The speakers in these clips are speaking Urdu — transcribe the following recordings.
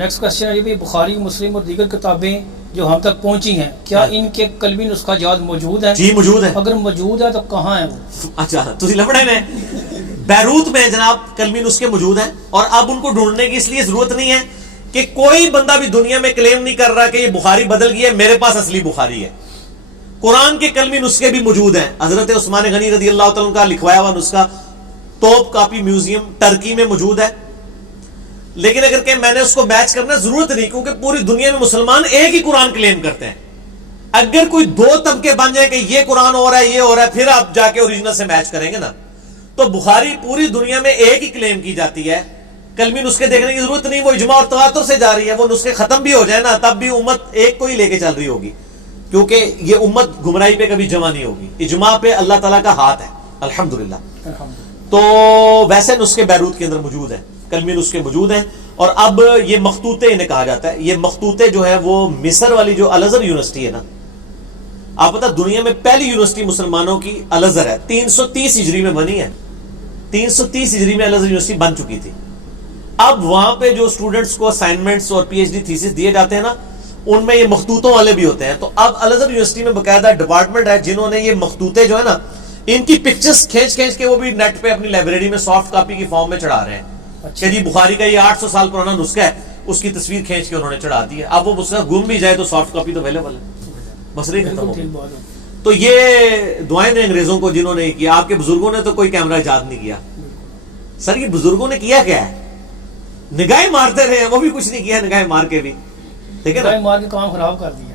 نیکسٹ کوشچن ہے یہ بخاری مسلم اور دیگر کتابیں جو ہم تک پہنچی ہیں کیا ان کے قلبی نسخہ جات موجود ہیں؟ جی موجود ہے. اگر موجود ہے تو کہاں ہے وہ؟ اچھا تسی لبڑے نے بیروت میں جناب قلمی نسخے موجود ہیں اور اب ان کو ڈھونڈنے کی اس لیے ضرورت نہیں ہے کہ کوئی بندہ بھی دنیا میں کلیم نہیں کر رہا کہ یہ بخاری بدل گئی ہے, میرے پاس اصلی بخاری ہے. قرآن کے قلمی نسخے بھی موجود ہیں. حضرت عثمان غنی رضی اللہ تعالیٰ کا لکھوایا ہوا نسخہ توپ کاپی میوزیم ٹرکی میں موجود ہے. لیکن اگر کہ میں نے اس کو میچ کرنا ضرورت نہیں, کیونکہ پوری دنیا میں مسلمان ایک ہی قرآن کلیم کرتے ہیں. اگر کوئی دو طبقے بن جائیں کہ یہ قرآن ہو رہا ہے یہ ہو رہا ہے, پھر آپ جا کے اوریجنل سے میچ کریں گے نا. تو بخاری پوری دنیا میں ایک ہی کلیم کی جاتی ہے, کلمی نسخے دیکھنے کی ضرورت نہیں, وہ اجماع اور تواتر سے جا رہی ہے. وہ نسخے ختم بھی ہو جائے نا تب بھی امت ایک کو ہی لے کے چل رہی ہوگی, کیونکہ یہ امت گمراہی پہ کبھی جمع نہیں ہوگی. اجماع پہ اللہ تعالیٰ کا ہاتھ ہے الحمدللہ. تو ویسے نسخے بیروت کے اندر موجود ہیں, کلمی نسخے موجود ہیں. اور اب یہ مخطوطے انہیں کہا جاتا ہے. یہ مخطوطے جو ہے وہ مصر والی جو الازہر یونیورسٹی ہے نا, آپ پتہ دنیا میں پہلی یونیورسٹی مسلمانوں کی الازہر ہے, 330 ہجری میں بنی ہے. 330 ہجری میں الازہر یونیورسٹی بن چکی تھی. اب وہاں پہ جو اسٹوڈنٹس کو اسائنمنٹس اور پی ایچ ڈی تھیسس دیے جاتے ہیں نا, ان میں یہ مخطوطوں والے بھی ہوتے ہیں. تو اب الازہر یونیورسٹی میں باقاعدہ ڈپارٹمنٹ ہے جنہوں نے یہ مخطوطے جو ہے نا ان کی پکچرز کھینچ کے وہ بھی نیٹ پہ اپنی لائبریری میں سافٹ کاپی کی فارم میں چڑھا رہے ہیں. کہ جی بخاری کا یہ 800 سال پرانا نسخہ ہے, اس کی تصویر کھینچ کے انہوں نے چڑھا دی ہے. اب وہ نسخہ گم بھی جائے تو سافٹ کاپی تو اویلیبل ہے, مسئلہ ہی ختم ہو گیا. تو یہ دعائیں دیں انگریزوں کو جنہوں نے کیا. آپ کے بزرگوں نے تو کوئی کیمرہ ایجاد نہیں کیا. سر یہ بزرگوں نے کیا کیا ہے, نگاہیں مارتے رہے ہیں, وہ بھی کچھ نہیں کیا نگاہیں مار کے بھی, ٹھیک ہے نا, مار کے کام خراب کر دیا.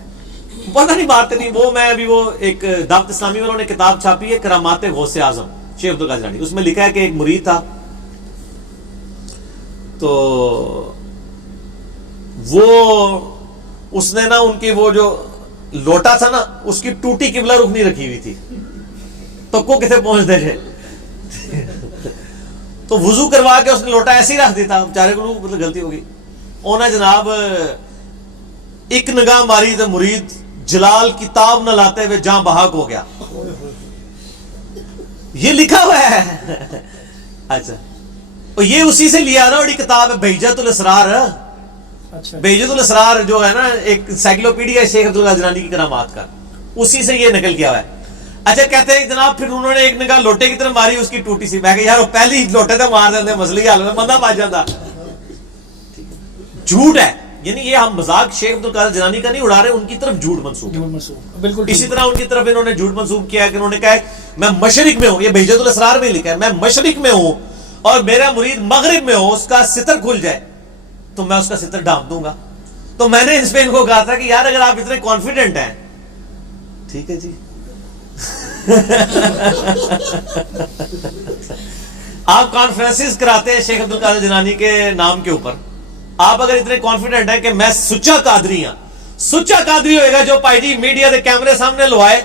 پتہ نہیں مارتے نہیں. وہ میں ابھی وہ ایک دعوت اسلامی والوں نے کتاب چھاپی ہے کرامات غوث اعظم شیخ عبد القادر جیلانی, اس میں لکھا ہے کہ ایک مرید تھا تو وہ اس نے نا ان کی وہ جو لوٹا تھا نا اس کی ٹوٹی قبلہ رخ نہیں رکھی ہوئی تھی, تو کو کتنے پہنچ دے تھے. تو وضو کروا کے اس نے لوٹا ایسے ہی رکھ دیتا, بیچارے کو مطلب غلطی ہوگی. انہیں جناب ایک نگاہ ماری تو مرید جلال کتاب نہ لاتے ہوئے جہاں بحق ہو گیا. یہ لکھا ہوا ہے. اچھا یہ اسی سے لیا نا, بڑی کتاب ہے بہجت الاسرار. بہجت الاسرار جو ہے نا ایک انسائکلوپیڈیا شیخ عبد القادر جیلانی کی کرامات کا, اسی سے یہ نقل کیا ہوا ہے. اچھا کہتے ہیں جناب پھر انہوں نے ایک نگاہ لوٹے کی طرف ماری, اس کی ٹوٹی سی. میں کہ یار وہ پہلی لوٹے تھے مار دیتے, مسئلہ حل میں بندہ بچ جاتا. جھوٹ ہے, یعنی یہ ہم مذاق شیخ عبد القادر جیلانی کا نہیں اڑا رہے, ان کی طرف جھوٹ منسوب بالکل. اسی طرح ان کی طرف انہوں نے جھوٹ منسوب کیا کہ انہوں نے کہا میں مشرق میں ہوں, یہ بہجت الاسرار میں لکھا ہے, میں مشرق میں ہوں اور میرا مرید مغرب میں ہو, اس کا ستر کھل جائے تو میں اس کا ستر ڈھانپ دوں گا. تو میں نے ان کو کہا تھا کہ یار اگر آپ اتنے کانفیڈنٹ ہیں, ٹھیک ہے جی, آپ کانفرنسز کراتے ہیں شیخ عبد القادر جیلانی کے نام کے اوپر, آپ اگر اتنے کانفیڈنٹ ہیں کہ میں سچا قادری ہوں, سچا قادری ہوئے گا جو پائی جی میڈیا کے کیمرے سامنے لوائے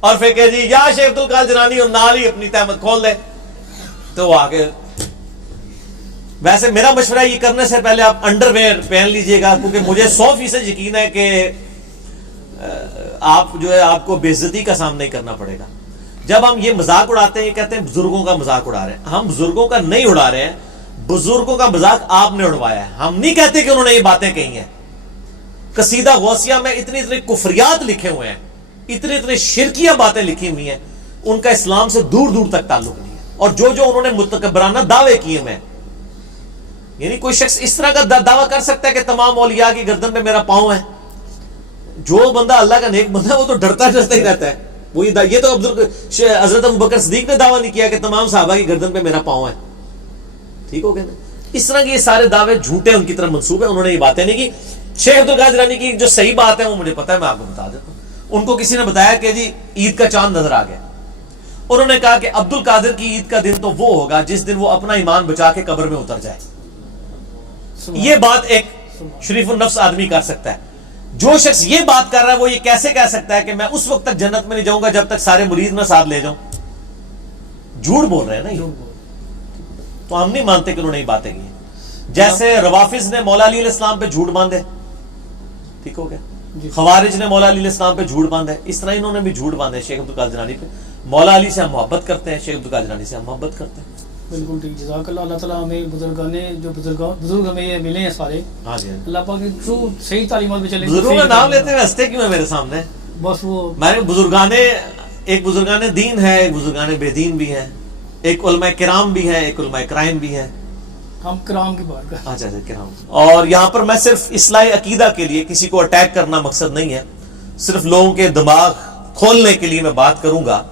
اور پھر کہ جی یا شیخ عبد القادر جیلانی اور نال ہی اپنی تہمت کھول دے, تو وہ آگے. ویسے میرا مشورہ یہ کرنے سے پہلے آپ انڈر ویئر پہن لیجئے گا, کیونکہ مجھے 100% یقین ہے کہ آپ جو ہے آپ کو بے عزتی کا سامنا کرنا پڑے گا. جب ہم یہ مذاق اڑاتے ہیں, یہ کہتے ہیں بزرگوں کا مذاق اڑا رہے ہیں, ہم بزرگوں کا نہیں اڑا رہے ہیں, بزرگوں کا مذاق آپ نے اڑوایا ہے. ہم نہیں کہتے کہ انہوں نے یہ باتیں کہی ہیں. قصیدہ غوثیہ میں اتنی کفریات لکھے ہوئے ہیں, اتنی شرکیہ باتیں لکھی ہوئی ہیں, ان کا اسلام سے دور دور تک تعلق نہیں ہے. اور جو انہوں نے متکبرانہ دعوے کیے ہوئے ہیں, یعنی کوئی شخص اس طرح کا دعویٰ کر سکتا ہے کہ تمام اولیاء کی گردن پہ میرا پاؤں ہے. جو بندہ اللہ کا نیک بندہ ہے وہ تو ڈرتا ہی رہتا ہے. وہ یہ تو حضرت ابوبکر صدیق نے دعویٰ نہیں کیا کہ تمام صحابہ کی گردن پہ میرا پاؤں ہے. ٹھیک ہو گیا نا. اس طرح کے یہ سارے دعوے جھوٹے ان کی طرف منسوب ہیں, انہوں نے یہ باتیں نہیں کی. شیخ عبد القادر جیلانی کی جو صحیح بات ہے وہ مجھے پتا ہے, میں آپ کو بتا دیتا ہوں. ان کو کسی نے بتایا کہ جی عید کا چاند نظر آ گیا. انہوں نے کہا کہ عبد القادر کی عید کا دن تو وہ ہوگا جس دن وہ اپنا ایمان بچا کے قبر میں اتر جائے. یہ بات ایک شریف النفس آدمی کر سکتا ہے. جو شخص یہ بات کر رہا ہے وہ یہ کیسے کہہ سکتا ہے کہ میں اس وقت تک جنت میں نہیں جاؤں گا جب تک سارے مرید میں ساتھ لے جاؤں. جھوٹ بول رہے ہیں نا. تو ہم نہیں مانتے کہ انہوں نے یہ باتیں کی. جیسے روافظ نے مولا علی علیہ السلام پہ جھوٹ باندھے, ٹھیک ہو گیا, خوارج نے مولا علی علیہ السلام پہ جھوٹ باندھے, اس طرح انہوں نے بھی جھوٹ باندھے شیخ عبد القادر جیلانی پہ. مولا علی سے ہم محبت کرتے ہیں, شیخ عبد القادر جیلانی سے ہم محبت کرتے ہیں. بالکل ٹھیک. جزاک اللہ. اللہ تعالیٰ ہمیں بزرگ ہمیں یہ ملے ہیں سارے, ہاں جی, اللہ پاک کی ٹرو صحیح تعلیمات پہ چلیں. بزرگوں کا نام لیتے ہوئے ہنستے کیوں ہیں میرے سامنے؟ بس وہ میں ایک بزرگان دین ہے, ایک بزرگان بے دین بھی ہے, ایک علماء کرام بھی ہے, ایک علماء کرائم بھی ہے. ہم کرام کی بات کریں. اچھا کرام. اور یہاں پر میں صرف اصلاح عقیدہ کے لیے, کسی کو اٹیک کرنا مقصد نہیں ہے, صرف لوگوں کے دماغ کھولنے کے لیے میں بات کروں گا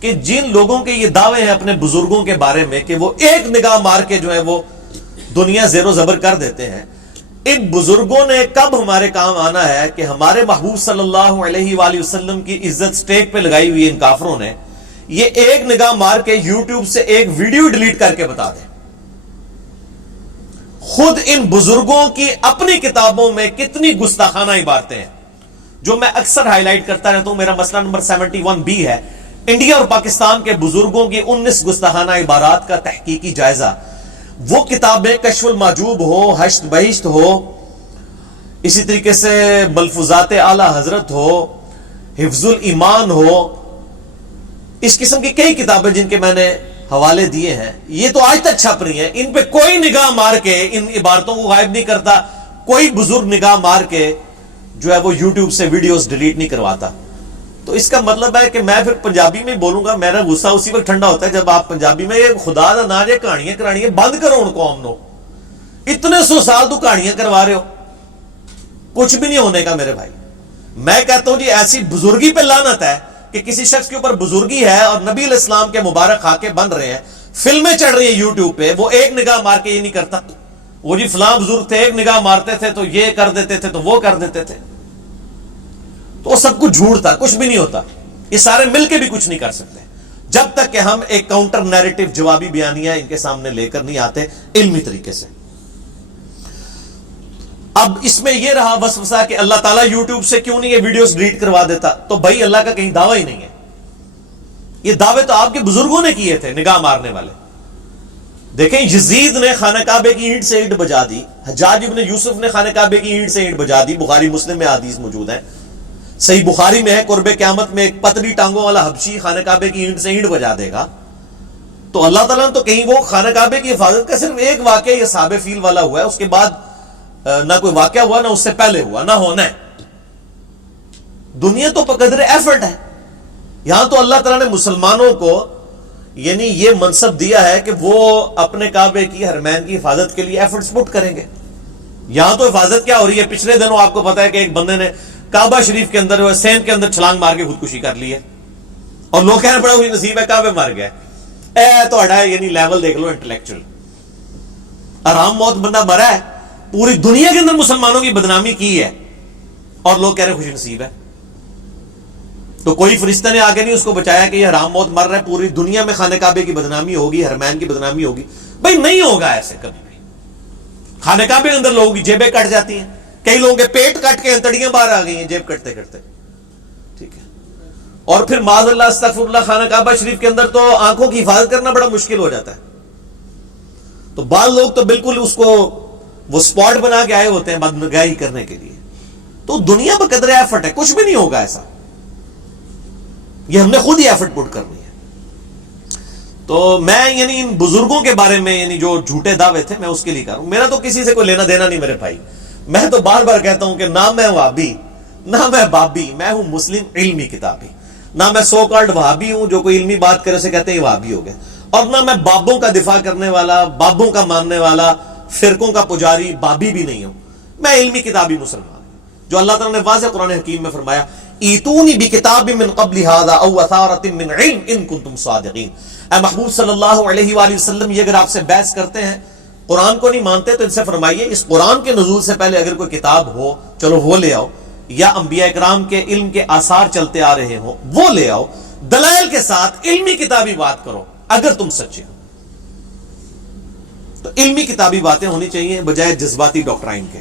کہ جن لوگوں کے یہ دعوے ہیں اپنے بزرگوں کے بارے میں کہ وہ ایک نگاہ مار کے جو ہے وہ دنیا زیر و زبر کر دیتے ہیں, ان بزرگوں نے کب ہمارے کام آنا ہے کہ ہمارے محبوب صلی اللہ علیہ وآلہ وسلم کی عزت سٹیک پہ لگائی ہوئی ان کافروں نے یہ ایک نگاہ مار کے یوٹیوب سے ایک ویڈیو ڈیلیٹ کر کے بتا دیں. خود ان بزرگوں کی اپنی کتابوں میں کتنی گستاخانہ عبارتیں ہیں جو میں اکثر ہائی لائٹ کرتا رہتا ہوں. میرا مسئلہ نمبر 71B ہے, انڈیا اور پاکستان کے بزرگوں کی 19 گستاخانہ عبارات کا تحقیقی جائزہ. وہ کتابیں کشف المحجوب ہو, حشت بہشت ہو, اسی طریقے سے ملفوظات اعلی حضرت ہو, حفظ الایمان ہو, اس قسم کی کئی کتابیں جن کے میں نے حوالے دیے ہیں, یہ تو آج تک چھپ رہی ہیں. ان پہ کوئی نگاہ مار کے ان عبارتوں کو غائب نہیں کرتا, کوئی بزرگ نگاہ مار کے جو ہے وہ یوٹیوب سے ویڈیوز ڈیلیٹ نہیں کرواتا. تو اس کا مطلب ہے کہ میں پھر پنجابی میں بولوں گا, میرا غصہ اسی وقت ٹھنڈا ہوتا ہے جب آپ پنجابی میں یہ خدا دا نہ یہ کہانیاں کرانی بند کرو ان قوم نو. اتنے 100 سال تو کہانیاں کروا رہے ہو, کچھ بھی نہیں ہونے کا میرے بھائی. میں کہتا ہوں جی ایسی بزرگی پہ لعنت ہے کہ کسی شخص کے اوپر بزرگی ہے اور نبی علیہ السلام کے مبارک خاکے بن رہے ہیں, فلمیں چڑھ رہی ہیں یوٹیوب پہ, وہ ایک نگاہ مار کے یہ نہیں کرتا, وہ جی فلاں بزرگ تھے ایک نگاہ مارتے تھے تو یہ کر دیتے تھے تو وہ کر دیتے تھے. تو وہ سب کچھ جھوٹ تھا, کچھ بھی نہیں ہوتا. یہ سارے مل کے بھی کچھ نہیں کر سکتے جب تک کہ ہم ایک کاؤنٹر نیریٹو جوابی بیانیہ ان کے سامنے لے کر نہیں آتے علمی طریقے سے. اب اس میں یہ رہا وسوسہ کہ اللہ تعالیٰ یوٹیوب سے کیوں نہیں یہ ویڈیوز ڈیلیٹ کروا دیتا, تو بھائی اللہ کا کہیں دعویٰ ہی نہیں ہے. یہ دعوے تو آپ کے بزرگوں نے کیے تھے نگاہ مارنے والے. دیکھیں یزید نے خانہ کعبے کی اینٹ سے اینٹ بجا دی, حجاج ابن یوسف نے خانہ کعبے کی اینٹ سے اینٹ بجا دی. بخاری مسلم میں حدیث موجود ہے, صحیح بخاری میں ہے, قرب قیامت میں ایک پتلی ٹانگوں والا حبشی خانہ کعبے کی اینٹ سے اینٹ بجا دے گا. تو اللہ تعالیٰ نے تو کہیں وہ خانہ کعبے کی حفاظت کا صرف ایک واقعہ یہ صحابہ فیل والا ہوا ہے, اس کے بعد نہ کوئی واقعہ ہوا, نہ اس سے پہلے ہوا, نہ ہونا ہے. دنیا تو بقدر ایفرٹ ہے. یہاں تو اللہ تعالیٰ نے مسلمانوں کو یعنی یہ منصب دیا ہے کہ وہ اپنے کعبے کی حرمین کی حفاظت کے لیے ایفرٹس پٹ کریں گے. یہاں تو حفاظت کیا ہو رہی ہے, پچھلے دنوں آپ کو پتا ہے کہ ایک بندے نے کعبہ شریف کے اندر سین کے اندر چھلانگ مار کے خودکشی کر لی ہے, اور لوگ کہنے پڑا ہوئی نصیب ہے کعبے مار گیا. اے تو اڑا ہے, یعنی لیول دیکھ لو انٹلیکچوئل. آرام موت بندہ مرا ہے, پوری دنیا کے اندر مسلمانوں کی بدنامی کی ہے, اور لوگ کہہ رہے خوش نصیب ہے. تو کوئی فرشتہ نے آگے نہیں اس کو بچایا کہ یہ حرام موت مر رہا ہے, پوری دنیا میں خانہ کعبے کی بدنامی ہوگی, حرمین کی بدنامی ہوگی. بھائی نہیں ہوگا ایسے کبھی بھی. خانہ کعبے کے اندر لوگوں کی جیبیں کٹ جاتی ہیں, کئی لوگوں کے پیٹ کٹ کے انتڑیاں باہر آ گئی ہیں جیب کٹتے کٹتے, ٹھیک ہے. اور پھر معاذ اللہ استغفر اللہ خانہ کعبہ شریف کے اندر تو آنکھوں کی حفاظت کرنا بڑا مشکل ہو جاتا ہے. تو بعض لوگ تو بالکل اس کو وہ سپاٹ بنا کے آئے ہوتے ہیں بدنگاہی کرنے کے لیے. تو دنیا پر قدر ایفرٹ ہے, کچھ بھی نہیں ہوگا ایسا. یہ ہم نے خود ہی ایفرٹ پٹ کرنی ہے. تو میں یعنی ان بزرگوں کے بارے میں یعنی جو جھوٹے دعوے تھے میں اس کے لیے کر رہا ہوں. میرا تو کسی سے کوئی لینا دینا نہیں میرے بھائی. میں تو بار بار کہتا ہوں کہ نہ میں وہابی, نہ میں بابی, میں ہوں مسلم علمی کتابی. نہ میں سو کالڈ وہابی ہوں, جو کوئی علمی بات کرے اسے کہتے ہیں وہابی ہو گئے, اور نہ میں بابوں کا دفاع کرنے والا, بابوں کا ماننے والا, فرقوں کا پجاری بابی بھی نہیں ہوں. میں علمی کتابی مسلمان ہوں, جو اللہ تعالیٰ نے واضح قرآن حکیم میں فرمایا ایتونی بکتاب من قبل هذا او اثارۃ من علم ان کنتم صادقین. اے محبوب صلی اللہ علیہ وآلہ وسلم, یہ اگر آپ سے بحث کرتے ہیں, قرآن کو نہیں مانتے, تو ان سے فرمائیے اس قرآن کے نزول سے پہلے اگر کوئی کتاب ہو چلو وہ لے آؤ, یا انبیاء اکرام کے علم کے آثار چلتے آ رہے ہوں وہ لے آؤ, دلائل کے ساتھ علمی کتابی بات کرو اگر تم سچے ہو. تو علمی کتابی باتیں ہونی چاہیے بجائے جذباتی ڈاکٹرائن کے.